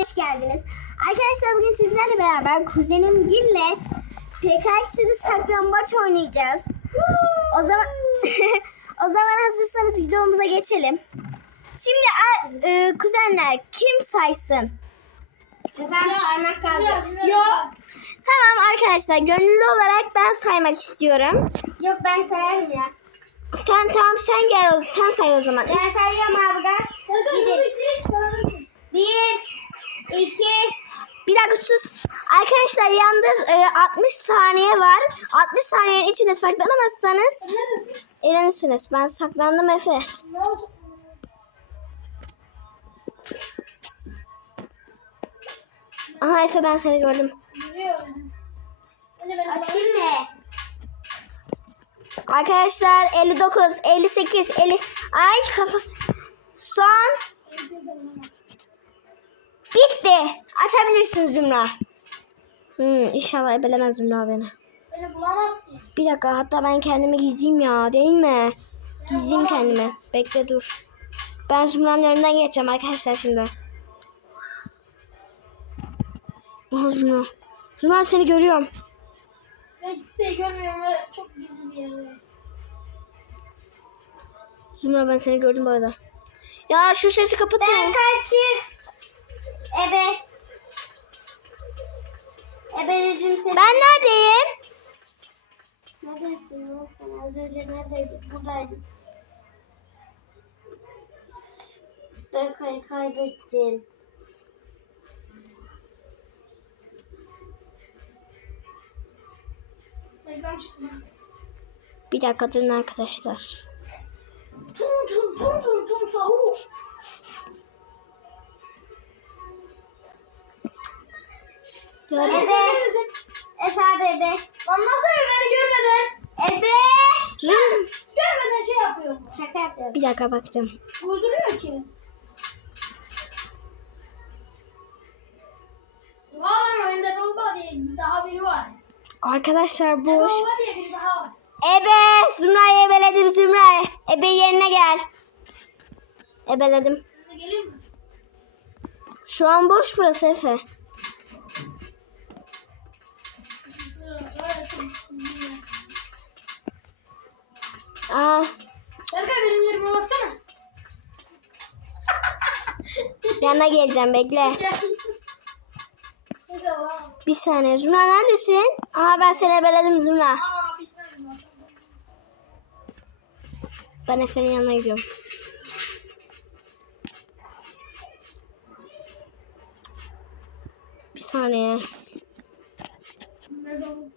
Hoş geldiniz. Arkadaşlar bugün sizlerle beraber kuzenim Gil'le PKX'de saklambaç oynayacağız. O zaman o zaman hazırsanız videomuza geçelim. Şimdi a- e, kuzenler kim saysın? Efendim parmak kaldı. Yok. Tamam arkadaşlar gönüllü olarak ben saymak istiyorum. Yok ben sayarım ya. Sen tamam sen gel o sen say o zaman. Ben sayıyorum abi. Bir, iki, bir dakika sus. Arkadaşlar yalnız e, 60 saniye var. 60 saniyenin içinde saklanamazsanız elenirsiniz. Ben saklandım Efe. Aha Efe ben seni gördüm. Biliyorum. Açayım mı? Arkadaşlar 59, 58, 50. Ay kafa. Son bitti. Açabilirsin Zümra. Hmm, inşallah ebelemez Zümra beni. Beni bulamaz ki. Bir dakika hatta ben kendimi gizleyeyim ya değil mi? Gizleyeyim kendimi. Bekle dur. Ben Zümra'nın önünden geçeceğim arkadaşlar şimdi. Aha Zümra. Zümra seni görüyorum. Ben kimseyi görmüyorum çok gizli bir yerde. Zümra ben seni gördüm bu arada. Ya şu sesi kapatın. Ben kaçık. Ebe. Ebe dedim seni. Ben neredeyim? Neredesin lan sen? Az önce neredeydin? Buradaydın. Berkay'ı. Reklam çıktı. Bir dakika durun arkadaşlar. Tum tum tum tum tum sahu. Ebe. Efe abi ebe. Lan nasıl beni görmeden? Ebe. Züm- Görmeden şey yapıyor. Şaka yapıyor. Bir dakika bakacağım. Uyduruyor ki. Var oyunda bomba diye daha biri var. Arkadaşlar boş. Bomba diye biri daha var. Ebe Zümra'yı ebeledim Zümra. Ebe yerine gel. Ebeledim. Şu an boş burası Efe. Şöyle çok gizli. Aa, Berkay benim yerime baksana. yanına geleceğim bekle. Bir saniye Zümra neredesin? Aa ben seni ebeledim Zümra. Ben Efe'nin yanına gidiyorum. Bir saniye. Nerede o?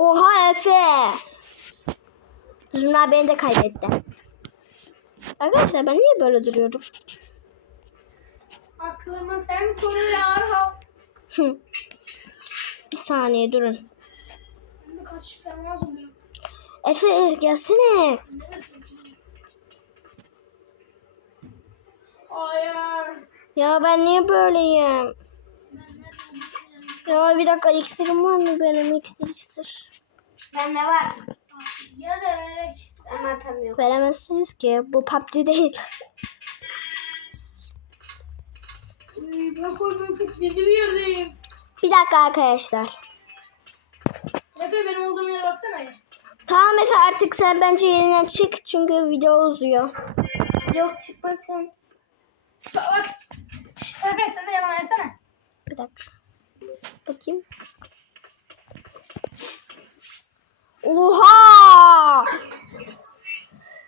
Oha Efe. Zümra beni de kaybetti. Arkadaşlar ben niye böyle duruyorum? Aklımı sen koru ya. Bir saniye durun. Ben de kaç şüphelmez oluyor. Efe gelsene. Hayır. Ya ben niye böyleyim? Ya bir dakika iksirim var mı benim iksir iksir? Ben ne var? Gel de verek. Ama atamıyorum. Veremezsiniz ki bu PUBG değil. Çok gizli bir yerdeyim. Bir dakika arkadaşlar. Efe benim olduğum yere baksana ya. Tamam Efe artık sen bence yeniden çık çünkü video uzuyor. Yok çıkmasın. Bak. Şş, Efe sen de yanıma gelsene. Bir dakika. Bakayım. Oha!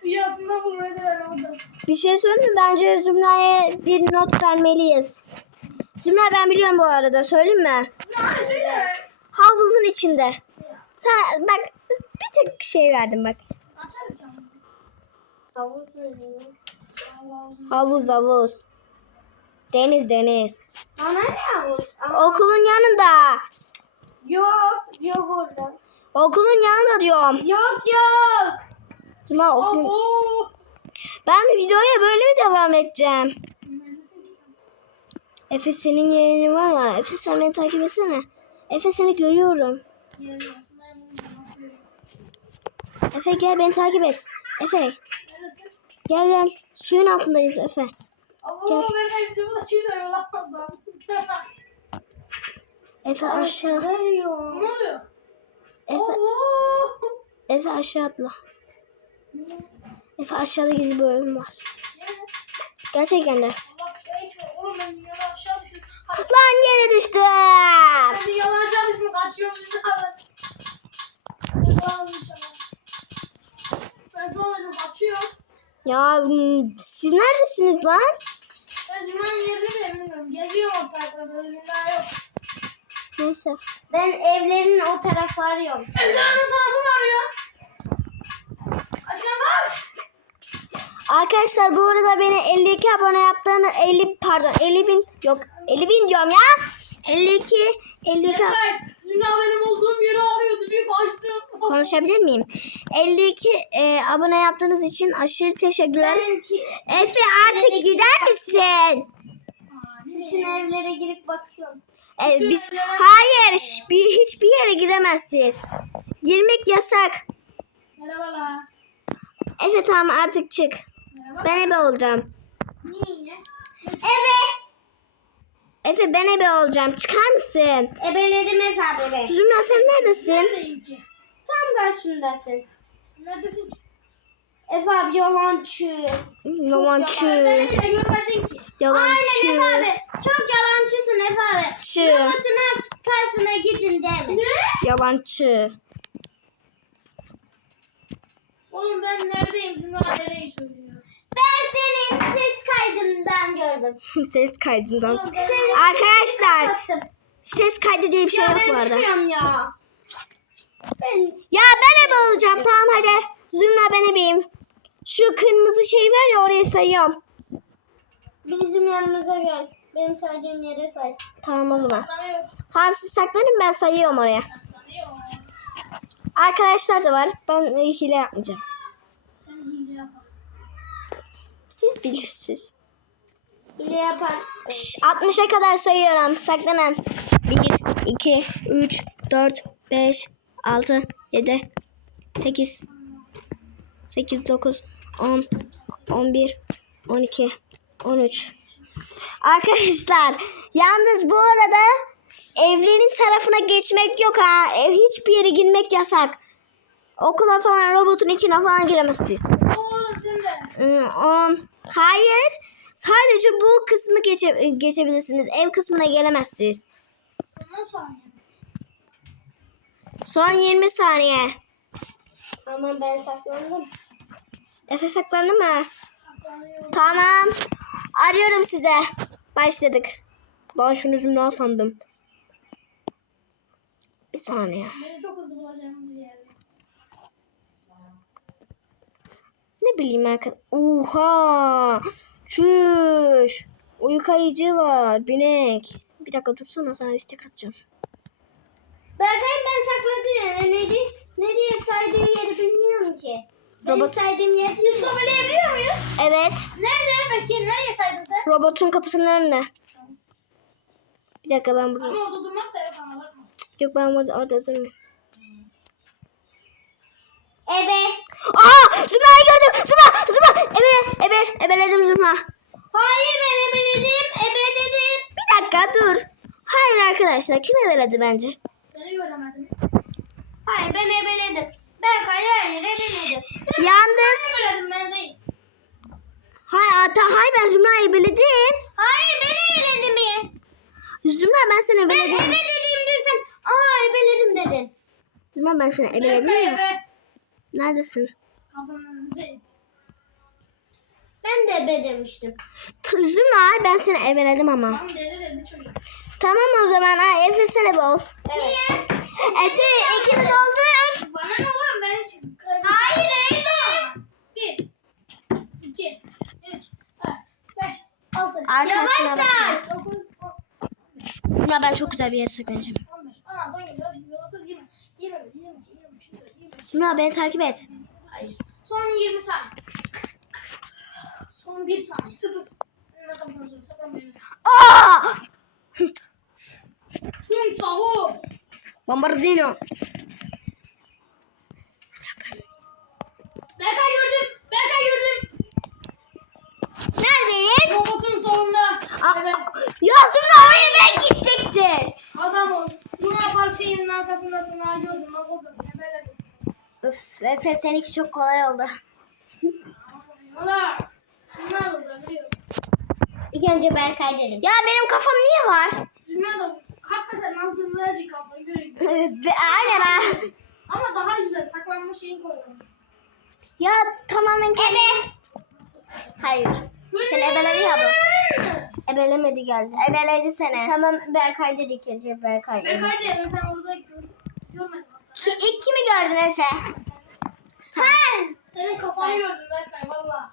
Rüyasında bulmayı da ben orada. Bir şey söyleyeyim mi? Bence Zümra'ya bir not vermeliyiz. Zümra ben biliyorum bu arada. Söyleyeyim mi? Ya söyle. Havuzun içinde. Sen bak bir tek şey verdim bak. Havuz? Allah'ım. Havuz havuz. Deniz deniz. Ana ne havuz? Okulun yanında. Yok. Yok orada. Okulun yanında diyorum. Yok yok. Zümra okulun... Oo. Ben videoya böyle mi devam edeceğim? Efe senin yerini var ya. Efe sen beni takip etsene. Efe seni görüyorum. Efe gel beni takip et. Efe? Gel gel. Suyun altındayız Efe. Ama Gel. kimse lan. Efe aşağı. ne oluyor? Efe, Oo. Efe aşağı atla. Efe aşağıda gizli bölüm var. Gerçekten de. Allah bekle. Oğlum ben dünyadan aşağı düştüm. Hadi Lan yere düştüm. ben dünyadan aşağı düştüm. Kaçıyorum şimdi. Ben sonra. Ya siz neredesiniz lan? Ben Zümra'nın yerini bilmiyorum. Geziyorum ortalıkta Zümra yok. Neyse. Ben evlerin o tarafı arıyorum. Evlerin tarafı var ya. Aşağı kaç. Arkadaşlar bu arada beni 52 abone yaptığını 50 pardon 50 bin yok 50 bin diyorum ya. 52 52 Yeter. Zümra benim olduğum yeri arıyordu. Bir kaçtım. konuşabilir miyim? 52 e, abone yaptığınız için aşırı teşekkürler. Benimki Efe artık gider misin? bütün evlere girip bakıyorum. E, biz hayır ş- bir hiçbir yere giremezsiniz. Girmek yasak. Merhabalar. Efe tamam artık çık. Merhaba. Ben ebe olacağım. Niye? Ebe. Efe ben ebe olacağım. Çıkar mısın? Ebeledim Efe abi. Zümra sen neredesin? Tam karşındasın. Neredesin ki? Efe abi yalancı. Yalancı. Görmedin ki. Aynen Efe Yalancı. abi. Çok yalancısın Efe abi. Çı. Robotun karşısına gidin değil mi? Yalancı. Oğlum ben neredeyim? Zümra nereyi söylüyor? Ben senin ses kaydından gördüm. Ses kaydından. Ben... Arkadaşlar ses kaydı diye bir şey Ya yok bu ben arada. çıkıyorum ya. Ben Ya ben ebe olacağım tamam hadi. Zümra ben ebeyim. Şu kırmızı şey var ya orayı sayıyorum. bizim yanımıza gel. Benim saydığım yere say. Tamam o zaman. Tamam siz saklanın ben sayıyorum oraya. Arkadaşlar da var. Ben e, hile yapmayacağım. Siz bilirsiniz. Hile yapan. 60'a kadar sayıyorum. Saklanan. 1, 2, 3, 4, 5, 6, 7, 8, 8, 9, 10, 11, 12, 13. Arkadaşlar yalnız bu arada evlerin tarafına geçmek yok ha. Ev, hiçbir yere girmek yasak. Okula falan robotun içine falan giremezsiniz. 10, Hayır. Sadece bu kısmı geçe geçebilirsiniz. Ev kısmına gelemezsiniz. Ondan sonra. Son 20 saniye. Ama ben saklandım. Efe saklandı mı? Tamam. Arıyorum size. Başladık. Ben şunu zümrüt sandım. Bir saniye. Beni çok hızlı bulacağınız yerde. Ne bileyim arkadaş. Oha. Çüş. Uyukayıcı var. Binek. Bir dakika dursana sana istek atacağım. Berkay'ın ben sakladığı neydi? Nereye saydığı yeri bilmiyorum ki. Benim Robot- saydığım yer Biz sobeleyebiliyor muyuz? Evet. Nerede? Bakayım nereye saydın sen? Robotun kapısının önünde. Bir dakika ben burada. Ama orada durmak da yok ama bakma. Yok ben burada orada durmuyorum. Ebe! Ebe! Ebeledim Zümra. Hayır ben ebeledim. Ebe dedim. Bir dakika dur. Hayır arkadaşlar kim ebeledi bence? Beni göremedim. Hayır ben ebeledim. Berkay hayır ebeledim. Yalnız. Göremedim ben değil. Hayır hatta hayır ben Zümra'yı ebeledim. Hayır ben ebeledim ya. Zümra ben seni Ben ebeledim. ebeledim desen. Aa ebeledim dedin. Zümra ben seni ebeledim ya. Neredesin? Kapının. Ben de ebe demiştim. T- Zümra ben seni ebeledim ama. Tamam dedi dedi çocuk. Tamam o zaman. Ay, Efe sen ebe ol. Evet. Efe ikimiz olduk. Bana ne oğlum ben hiç... Hayır öyle. Bir. iki, Üç. Dört. Beş. Altı. Arkasına Yavaş. Dokuz. on, Zümra ben çok güzel bir yere saklanacağım. on beş, on altı, on yedi, on sekiz, on dokuz, yirmi. Yirmi bir, yirmi iki, yirmi üç, yirmi dört, yirmi beş. Zümra beni takip et. Hayır. Son 20 saniye. Son bir saniye. Sıfır. Aaa! Tüm tahu. Bombardino. Berkay gördüm. Berkay gördüm. Neredeyim? Robotun sonunda. Evet. Ya sonra oraya ben gidecektim. Adam ol. Luna Park şeyinin arkasındasın. Ha gördüm. Bak oradasın. Öf, Efe seninki çok kolay oldu. Ne oldu biliyorum. İlk önce Berkay dedim. Ya benim kafam niye var? De hakikaten altınlarca kafayı görüyor. Ve- Aynen ha. Ama daha güzel saklanma şeyin koymuş. Ya tamamen Ebe. Hayır. Sen ebeledin ya bu. Ebelemedi geldi. Ebeledi seni. Tamam Berkay dedi ilk önce Berkay. Ben kaç ben sen orada gör, görmedim. hatta. Ki, ilk kimi gördün Efe? Senin kafanı gördüm Berkay valla.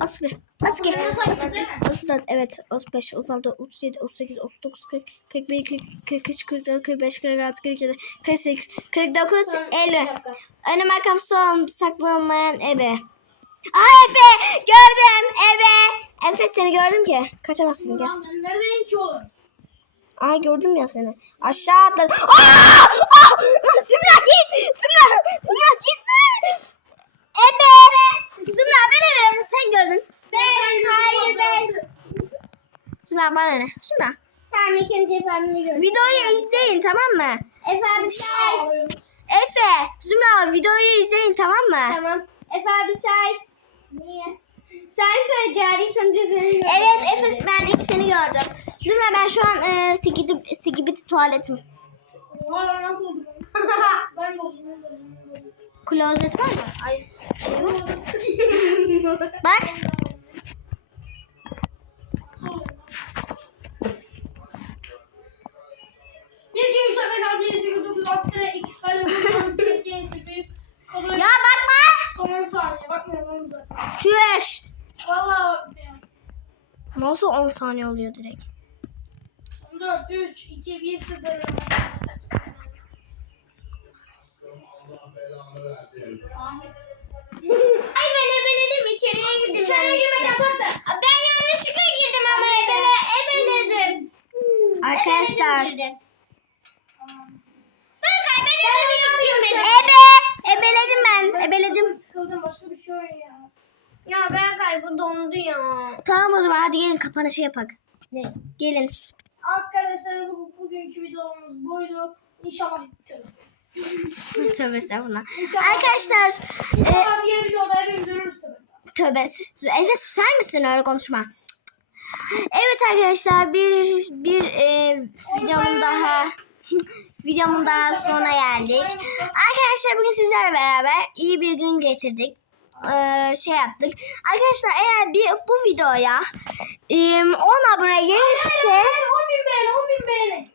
31, 32, 33, 34, evet, 35, 36, 37, 38, 39, 40, 41, 40, 43, 44, 45, 46, 47, 48, 49, 50. Önüm arkam son saklanmayan ebe. Aa Efe! Gördüm! Ebe! Efe seni gördüm ki. Kaçamazsın gel. Ben neredeyim ki oğlum? Ay gördüm ya seni. Aşağı atladı. Aa! Aa! Zümra git! Zümra! Zümra gitsene! Ebe! Zümra ben evet sen gördün. Ben hayır ben. Zümra bana ne? Zümra. Tamam ilk önce efendimi gördüm. Videoyu izleyin tamam mı? Efe abi say. Efe, Zümra videoyu izleyin tamam mı? Tamam. Efe abi say. Niye? Sen say Cari önce seni gördüm. Evet Efe ben ilk seni gördüm. Zümra ben şu an e, Sigibit, Sigibit tuvaletim. Valla nasıl oldu? ben de oldum. Klozet var mı? Ay şey var. Bak. ya bakma. Son saniye bakmıyorum zaten. Çüş. Vallahi bakmıyorum. Nasıl 10 saniye oluyor direkt? 14, 3, 2, 1, 0. Ay ben ebeledim içeriye girdim. İçeriye girmek yasaktı. Ben yanlışlıkla girdim ama ebele, ebeledim. Arkadaşlar. Ebeledim. Ben ebeledim. Ebe. Ebeledim ben. Ebeledim. Sıkıldım başka bir şey ya. Ya Berkay bu dondu ya. Tamam o zaman hadi gelin kapanışı yapak. Ne? Gelin. Arkadaşlar bu, bugünkü videomuz buydu. İnşallah bitirir. Tövbe estağfurullah. Arkadaşlar. E, videoda hepimiz görürüz tabii. tövbe. Efe susar mısın öyle konuşma. Evet arkadaşlar bir bir e, videomun daha videomun daha sonuna geldik. Arkadaşlar bugün sizlerle beraber iyi bir gün geçirdik. Ee, şey yaptık. Arkadaşlar eğer bir bu videoya e, 10 abone gelirse 10 bin beğeni, 10 bin beğeni.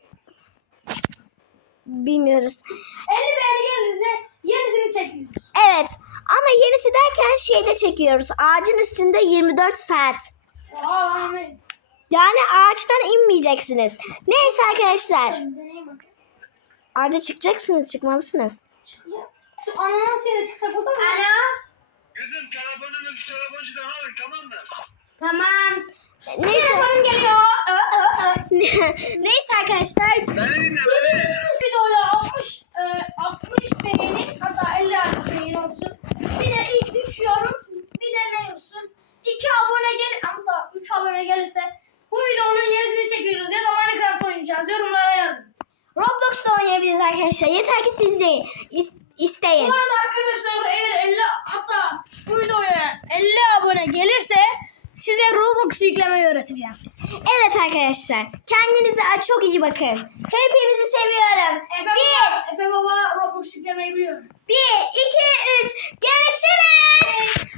Bilmiyoruz. 50 beğeni gelirse yenisini çekiyoruz. Evet ama yenisi derken şeyde çekiyoruz. Ağacın üstünde 24 saat. Aa, amin. Yani ağaçtan inmeyeceksiniz. Neyse arkadaşlar. Ağaca çıkacaksınız, çıkmalısınız. Çıkıyor. Şu ananas yere çıksak olur mu? Alo. Kızım telefonunuzu telefoncudan alın tamam mı? Tamam. Neyse. Telefonum geliyor. Neyse arkadaşlar. Beni dinle beni. Videoya 60 e, 60 beğeni hatta 50 beğeni olsun. Bir de ilk 3 yorum bir de ne olsun? 2 abone gel hatta 3 abone gelirse bu videonun yenisini çekiyoruz ya da Minecraft oynayacağız. Yorumlara yazın. Roblox'ta oynayabiliriz arkadaşlar. Yeter ki siz deyin. İs- isteyin. Bu arada arkadaşlar eğer 50 hatta bu videoya 50 abone gelirse size Roblox yüklemeyi öğreteceğim. Evet arkadaşlar. Kendinize çok iyi bakın. Hepinizi seviyorum. Efe baba, Efe baba Roblox yüklemeyi biliyor. Bir, iki, üç. Görüşürüz.